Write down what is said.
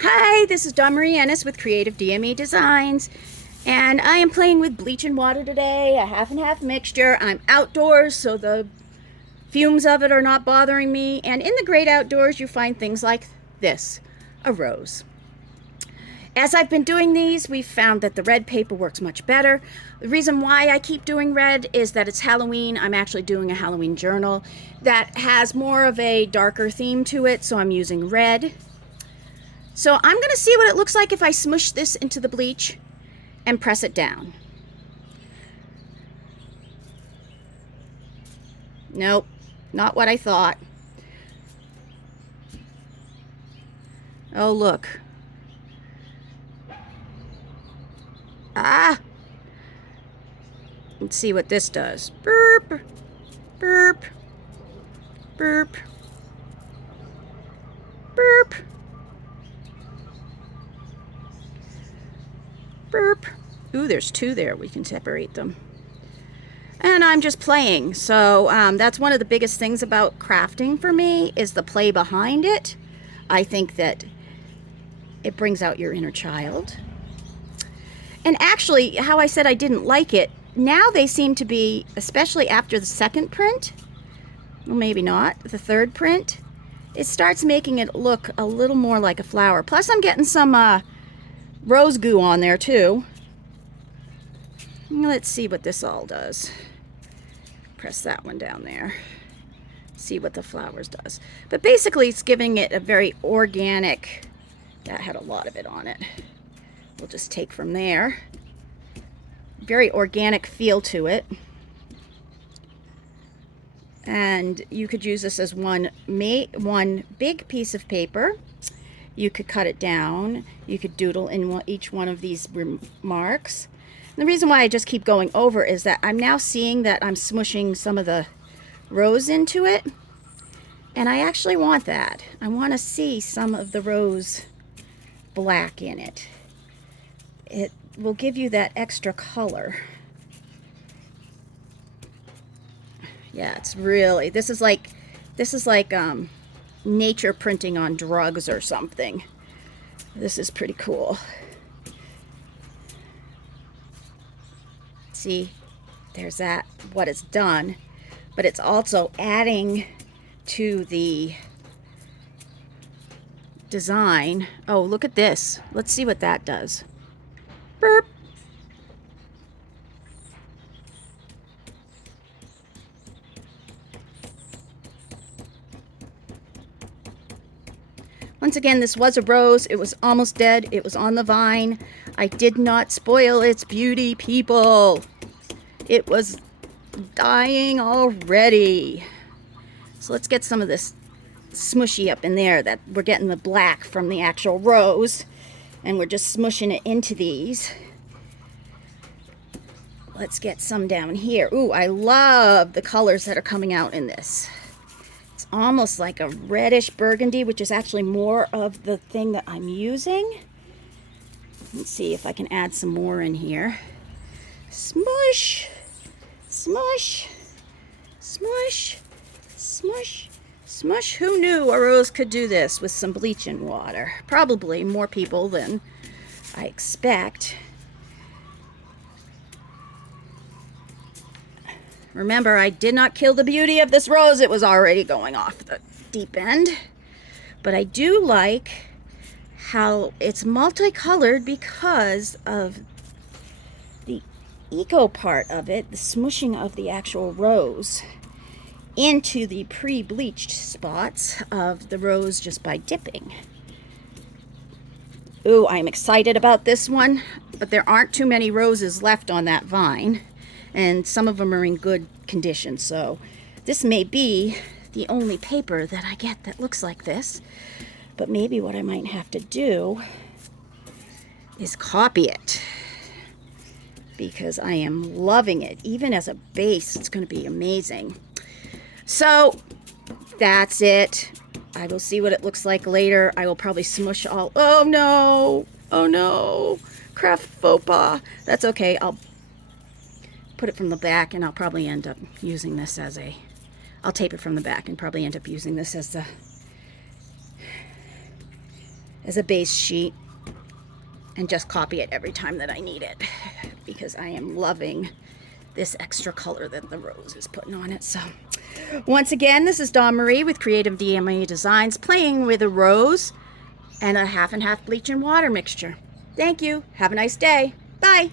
Hi, this is Dawn Marie Ennis with Creative DME Designs, and I am playing with bleach and water today, a half and half mixture. I'm outdoors, so the fumes of it are not bothering me, and in the great outdoors you find things like this, a rose. As I've been doing these, we've found that the red paper works much better. The reason why I keep doing red is that it's Halloween. I'm actually doing a Halloween journal that has more of a darker theme to it, so I'm using red. So I'm going to see what it looks like if I smush this into the bleach and press it down. Nope, not what I thought. Oh, look. Ah! Let's see what this does. Burp, burp, burp, burp. Burp. Ooh, there's two there. We can separate them. And I'm just playing. So that's one of the biggest things about crafting for me is the play behind it. I think that it brings out your inner child. And actually, how I said I didn't like it, now they seem to be, especially after the second print, well, maybe not, the third print, it starts making it look a little more like a flower. Plus, I'm getting some rose goo on there too. Let's see what this all does. Press that one down there. See what the flowers does. But basically it's giving it a very organic, that had a lot of it on it. We'll just take from there. Very organic feel to it. And you could use this as one big piece of paper. You could cut it down. You could doodle in each one of these remarks. And the reason why I just keep going over is that I'm now seeing that I'm smushing some of the rose into it. And I actually want that. I want to see some of the rose black in it. It will give you that extra color. Yeah, it's really, this is like nature printing on drugs or something. This is pretty cool. See, there's that, what it's done, but it's also adding to the design. Oh, look at this. Let's see what that does. Burp. Once again, this was a rose. It was almost dead. It was on the vine. I did not spoil its beauty, people. It was dying already. So let's get some of this smushy up in there. That we're getting the black from the actual rose, and we're just smushing it into these. Let's get some down here. Ooh, I love the colors that are coming out in this. Almost like a reddish burgundy, which is actually more of the thing that I'm using. Let's see if I can add some more in here. Smush, smush, smush, smush, smush. Who knew a rose could do this with some bleach and water? Probably more people than I expect. Remember, I did not kill the beauty of this rose. It was already going off the deep end. But I do like how it's multicolored because of the eco part of it, the smushing of the actual rose into the pre-bleached spots of the rose just by dipping. Ooh, I'm excited about this one, but there aren't too many roses left on that vine. And some of them are in good condition, so this may be the only paper that I get that looks like this. But maybe what I might have to do is copy it, because I am loving it. Even as a base, it's going to be amazing. So that's it. I will see what it looks like later. I will probably smush all, oh no, craft faux pas. That's okay. I'll put it from the back, and I'll probably end up using this as I'll tape it from the back and probably end up using this as the as a base sheet and just copy it every time that I need it, because I am loving this extra color that the rose is putting on it. So once again, this is Dawn Marie with Creative DMA Designs, playing with a rose and a half and half bleach and water mixture. Thank you. Have a nice day. Bye.